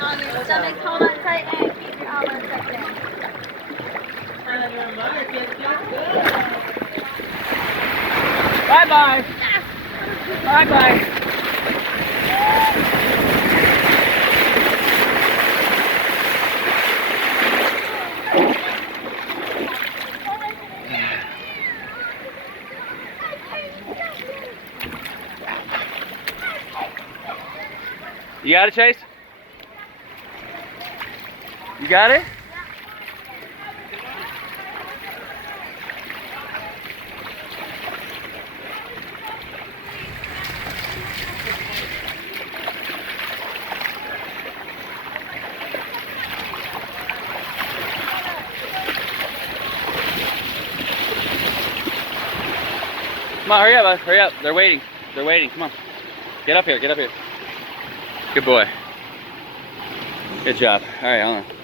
on your stomach, hold on tight, and keep your arm on tucked in. Bye-bye. Bye-bye. You got it, Chase? You got it? Come on, hurry up, bud. Hurry up. They're waiting. They're waiting. Come on. Get up here. Get up here. Good boy. Good job. All right, hold on.